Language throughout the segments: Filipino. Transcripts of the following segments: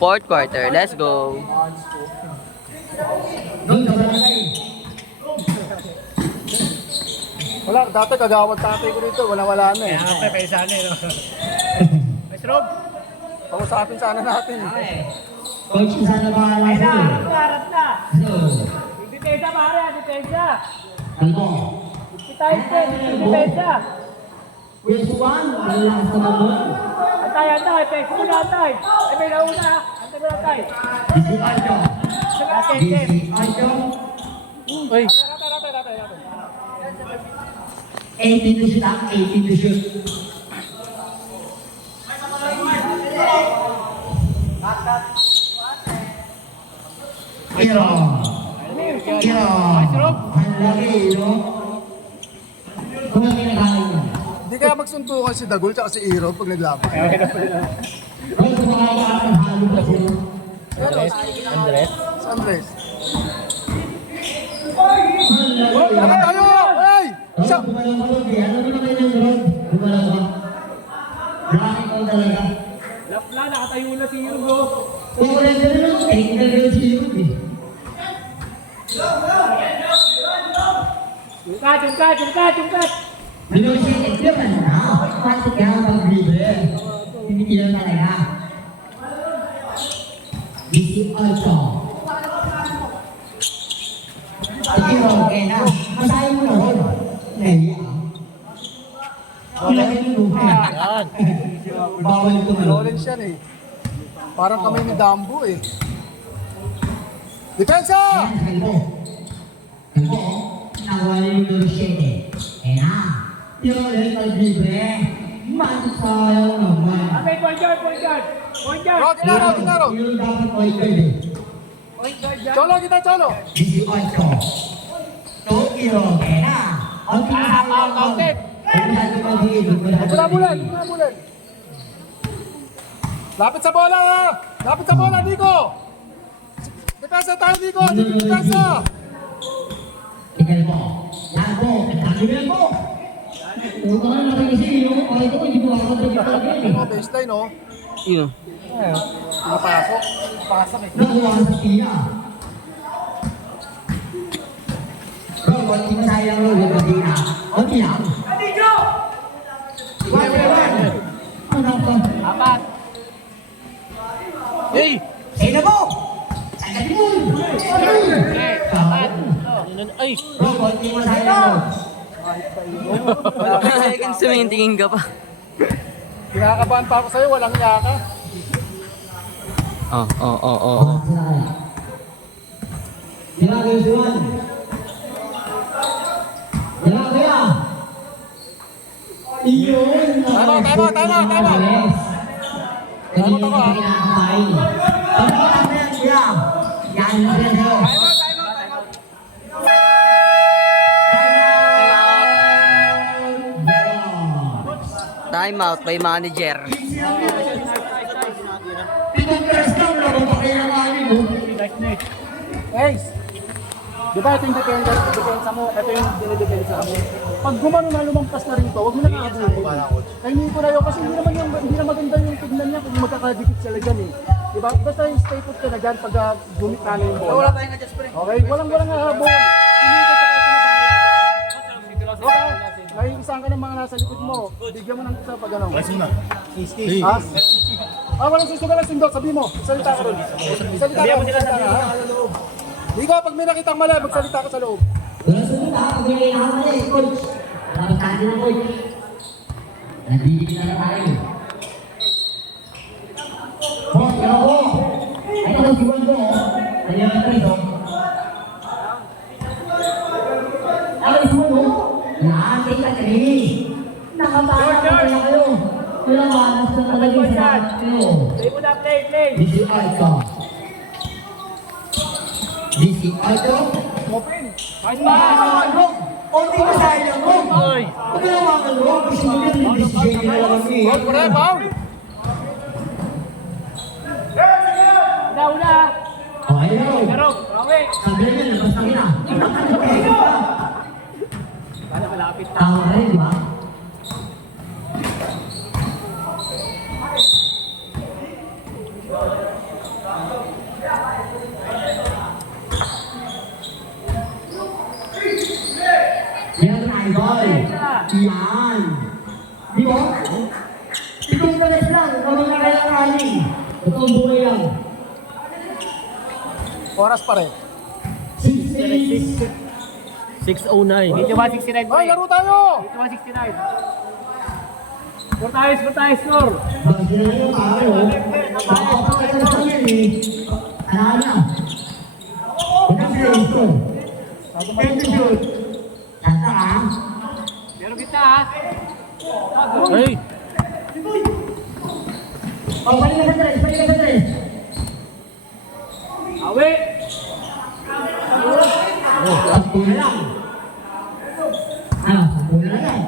Fourth quarter, let's go. Wala, dati kagawad tatay ko dito, wala na eh. Kaya pa isa na no. Mas Rob. Pausapin sana natin. Coach, sana bahala sa'yo. Harap na. Ano? Depensa pare, depensa. Ano? Tayo depensa. Pwes 1, malakas naman mo. Antay, peso mo na antay. Ay, may nauna. Antay mo na antay. Bisi Arjo. Bisi Arjo. Uy, 18 to shoot, 18 to shoot. Kiro. Kiro. Ang laki, no? Kung ang kinakain mo. hindi kaya magsuntukan si Dagol tsaka si Iro pag naglaban. Ay, kumakain ka ng halo ba sila? Andres. Sa Andres. Ang laki. Ano tayo? Hey! Isa! Gumalang ka rin, eh. Ano mo naman yung drone? Gumalang ka. Laki ko talaga. Lapla, nakatayo na si Hugo. Kung wala ka naman, technical rin si Yun, eh. Jungkat. Negotiated naman na. Kasi kaya mag-libre. Tinigilan talaga. Bisi Alto. Sige, okay na. Masahin mo na ron. Nahiya. Ilagay mo lupa. Bawal ito na. Lawrence yan eh. Parang kami ni Dambo eh. Depensa! Ayan, kalbo. Kalbo. Nawala yung negotiated. Ayan na. Yung ulit mag-libre. Masasayang naman. Okay, point guard. Rock, ginaro! Yung dapat point guard eh. Cholo kita, Cholo! 18. Tokyo, kaya. Ang pinasayang mo. Ang pinasayang mag-iibig mo na. Bulan! Lapit sa bola ha! Lapit sa bola, Nico! Depensa tayo, Nico! Depensa! Tingnan mo. Lago. Tingnan mo. Huwag ka na nakikisi. Yung okay ko, hindi mo ako talaga yun. Ano, baseline oh. Yun. Pinapasok. Pasok eh. Nakuha sa tiya. Bro, kung hindi masayang mo, huwag ka tiya. Okay lang. Ano ka? Apat. Hey! Eh na mo! Tagadi mo! Ay! Bro, kung hindi masayang mo. 5 seconds tingin ka pa. Kinakabahan pa ako sa'yo, walang yaka. Oo. Diba kayo suwan? Diba kaya? Iyon! Tama. Yes! Kanina Tama. ka pinakakain. Pagkakita mo yan siya. Yan lang sila sa'yo. Time out by manager. Pinag-press lang na ba kayo namin mo? Guys! Di ba ito yung depensa mo? Ito yung dinidepensa mo. Pag gumano na lumampas na rito, huwag mo na kaabulin. Kaya hindi ko na yun kasi hindi na maganda yung tignan niya kung magkakadikit sila dyan eh. Di ba? Basta yung stay put ka na dyan pag gumit na yung bola. Wala tayong adjust pa rin. Okay? Walang habol. Hindi ko sa kayo na bahala. Okay? Naiisahan ka ng mga nasa likod mo. Bigyan mo ng isa pag ano. Walang susugal ang sundot. Sabi mo. Salita ka ron. Salita ka. Di ko, pag may nakitang mali, magsalita ka sa loob. Wala sunod ha, pag-ilay na kami eh, coach. Napatali na coach. Nabibig na tayo. Oh, pero ko. Ay, ito si Juan ko. Ano yung ito? Ano yung Juan ko? Nakakit ka kami. Nakapala ka kaya kayo. Wala manas na talaga yung sarap kayo. Play mo na, play. Bisi Alto. Bisi Alto. Open. Kahit Baka ba? naman, Rob! O, di ba sayang, Rob? Huwag ka naman, Rob. Gusto mo yun, ibisigay nyo na lang kami. Hold mo na, foul! Una. Okay, Rob. Pero, okay. Sabi niya, labas na kita. Para malapit na. Tawa ka rin, di ba? idol. Yan. Di ba? Itong kalas lang, kami na kaya kami. Itong buhay lang. Oras pa rin. 6:09. Dito 169 Ay, laro tayo! Dito 169. Score tayo, score. Pag sinayo tayo, makakapagkakita sa yan eh. Ano na? Huwag sila ito. Ito shoot. Tata ka? Meron kita ha. Ay! O, balik ka sa tres, balik ka sa tres. Awi. Sakto na lang. Sakto na lang.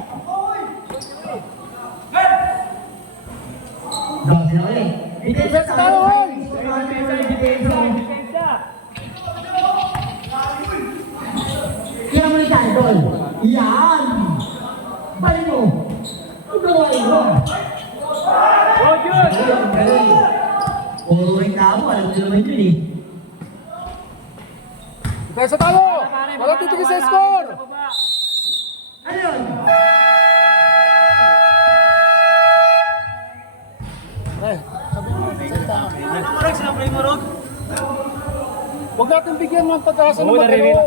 Dog sila ulit. Defense tayo, hoy! Depensa. Kaya mo yung tandol. Yan! Balik mo. Ugawain mo. Oh, Jun. Puro rin ka mo, alam mo naman yun eh. Defense tayo! Walang titigil sa score! Ano yun? Huwag natin bigyan ng pag-asa na Oo, magano. narirelax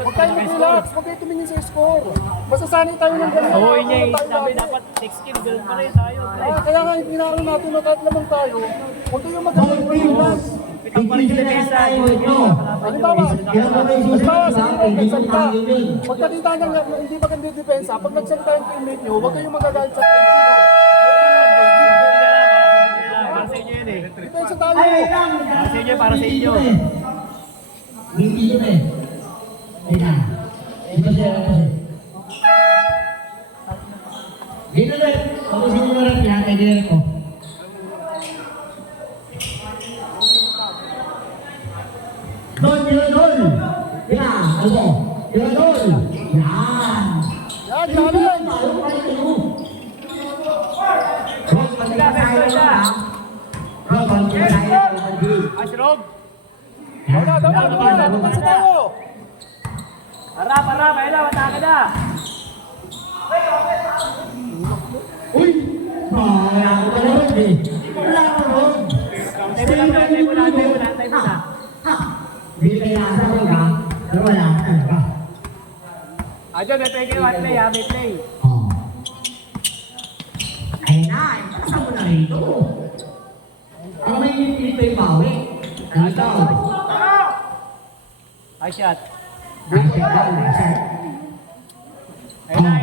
Huwag tayo mag-relax. Huwag tayo tumingin sa score. Masasanay tayo ng ganun. Oo, yun niya. Tayo Sabi lagi. dapat 6 kills. Ganun pa rin tayo. Kaya nga, inaano natin na kahit lamang tayo. Huwag tayo mag-relax. Pitang pa rin yung depensa. Halimbawa, magsalita. Pagkakita ng hindi maganda yung depensa, pag nagsalita yung teammate nyo, huwag kayong magagalit sa teammate nyo. Para sa inyo yun eh. Depensa tayo. Para sa inyo, para sa inyo. Hindi yun eh. Ayun. Iba siya kasi. Dito na. Tapusin mo na rin yan. Kaya dinero ko. Don, Don! Yan, ano? Don! Yan! Yan, galing. Tayo pa rin ito. Ron, pati ka tayo na. Ron, pati ka tayo na. As Rob. Dama, depensa tayo. Harap. Ayun na, matake na. Uy! Wala ko na ron eh. Wala ko ron. Antay mo na. Hindi kayo nasa ko ka, pero wala ka talaga. Adyo, may play kayo. May play. Oh. Ayun na, ipasa mo na rito. Ano may pinipili yung bawi? Ano ito? High shot. Ay, check down, check. Ayun na.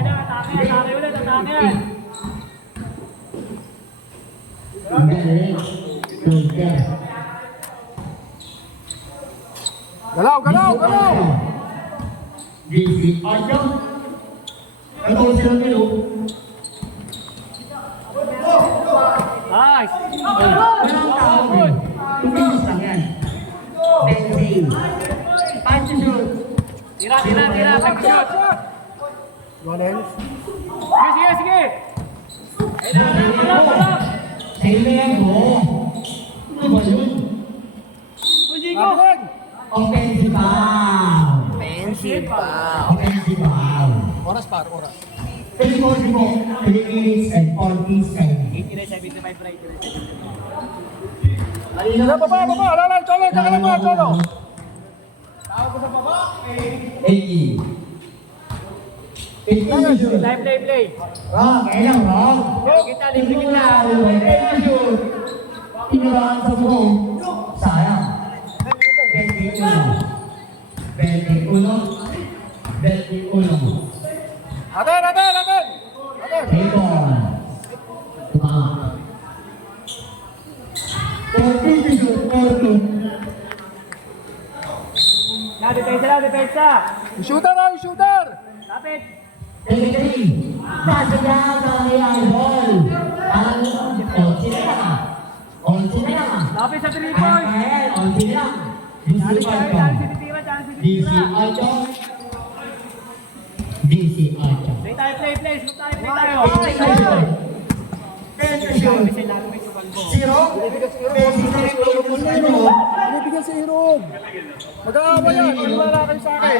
Atake ulit. Ang galing. Super. Galaw. DC Arjo. Ito sila nilo. Nice. Walang tao eh. Tumilis lang yan. Fencing. Punch and shoot. Tira. Back shot. Galing. Sige. Ayun na. Harap. Kailangan mo. Ano ba yun? Kujigo. Galing. Offensive foul. Pencil pa. Offensive foul. Oras. 3 minutes and 40 seconds. 89-75 right. Baba. Alala, Cholo. Play. Wrong, kailang wrong. Kita, libre kita. Tinuraan sa mo. Sayang. 21. Aten. Ayun. Tumama. 40. Depensa. Shooter. Lapit. 33. Nasa yata ni Idol. Ang onsi na lang. Lapit sa 3 points. Ayan, onsi na lang. DC Idol. Play tayo. Smooth tayo. Zero. Basic na rin yung Binibigyan si Hero. loob. Mag-aaway yan. Wala kayo sa akin.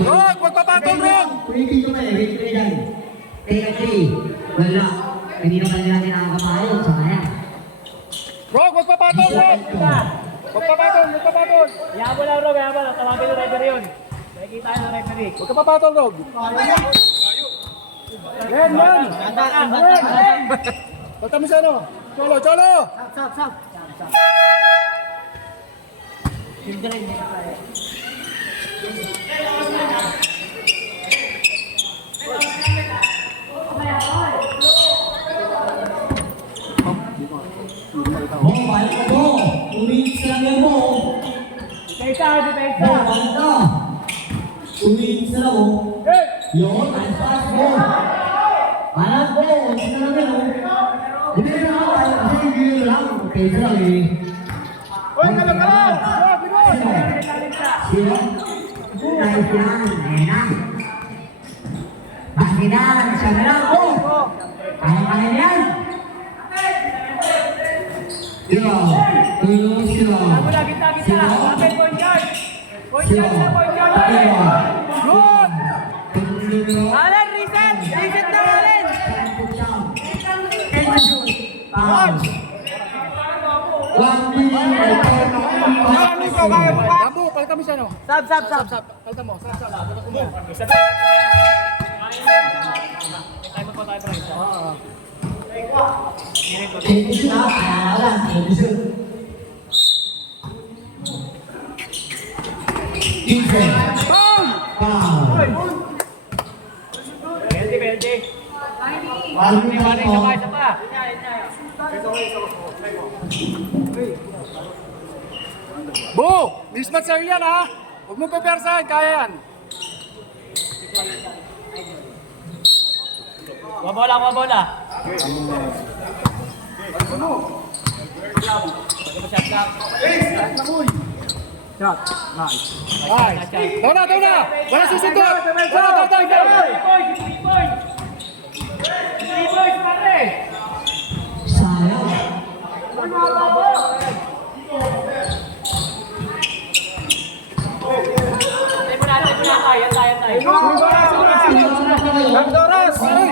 Rog, magpapatol, Rog! Pwede ko ba eh, wait yan. Kasi, wala. Hindi naman nila kinakakapayo sa kanya. Rog, magpapatol, Rog! Magpapatol. Kaya mo lang, Rob. Kaya mo lang. Tawagin ng referee yun. Nakikita ng referee. Magpapatol, Rog. Len! Bata mo siya, no? Cholo! Sap. Mo, balik mo. Umiit lang yan mo. Depensa. Mo, balik ka. Umiit lang mo. Yun, taas mo. Anak mo, umiit lang yan mo. Hindi na ako tayo kasi hindi lang. Okay, sa lang eh. Hoy, kalang! Sino? Nice yan, ayan. Basinan, siya na lang po. Kaya yan. Sino? Tulong sila. Wala kita. Bakit point guard? Point guard. Good! Allen, reset na Allen. Gabu, palta mo siya, no? Sab. Palta mo. Penalty. Isa pa. Bu! Mismatch sa'yo yan, ha? Huwag mo pepersahan, kaya yan. Wabola. Shot. Nice. Daw na! Wala susundot! Pare. Sayang. Doras! Sorry!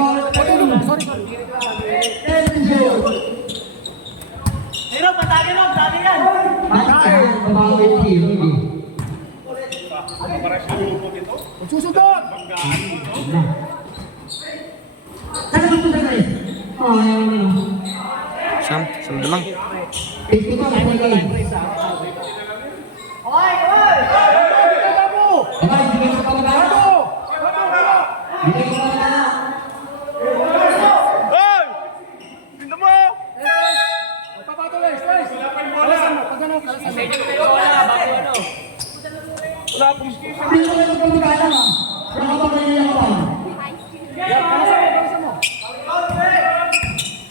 Hero, patagi yan. Magsusundot! Sam lang.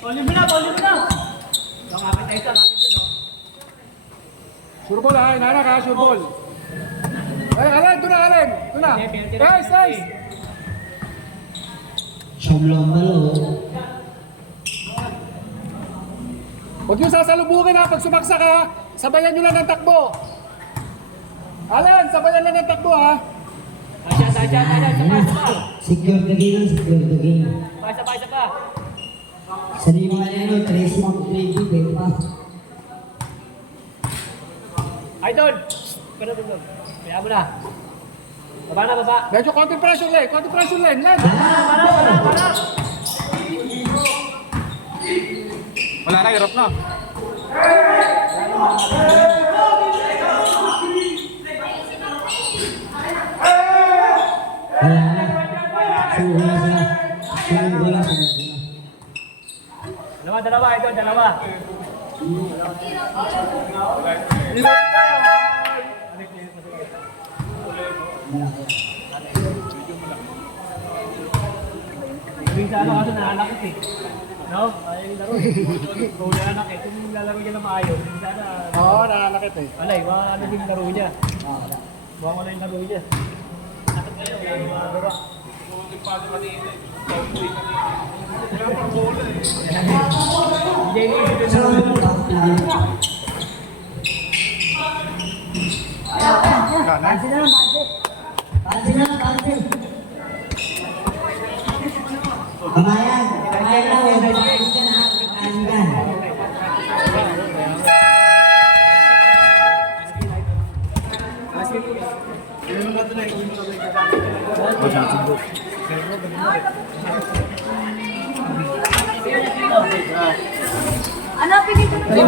Volume mo na. Kapit tayo sa kapit yun, oh. Sure ball, ha? Inanak, ha? Sure ball. Allen! Doon na! Guys! Huwag niyo sasalubungin, ha? Pag sumaksak, ha? Sabayan niyo lang ng takbo. Allen, sabayan lang ng takbo, ha? Sapa. Secure the game. Sapa. Sa lima na yun, 3 pa. Idol! Pero doon. Kaya mo na. Baba. Medyo konting pressure lane. Len! Para. Wala na, hirap na. Dalawa, Idol. Yung sa ano kasi nakalakit eh. No? Ayaw yung laro eh. Kung nakalakit, kung lalaro niya na maayos, yung sana... Oo, nakalakit eh. Alay, ano yung laro niya? Buwang wala yung laro niya. Hindi, Pansin na lang, pansin. Pansin na lang, pansin. Kamayan, kamayan lang, huwag pansin ka na, pansin ka. Ano, pinito?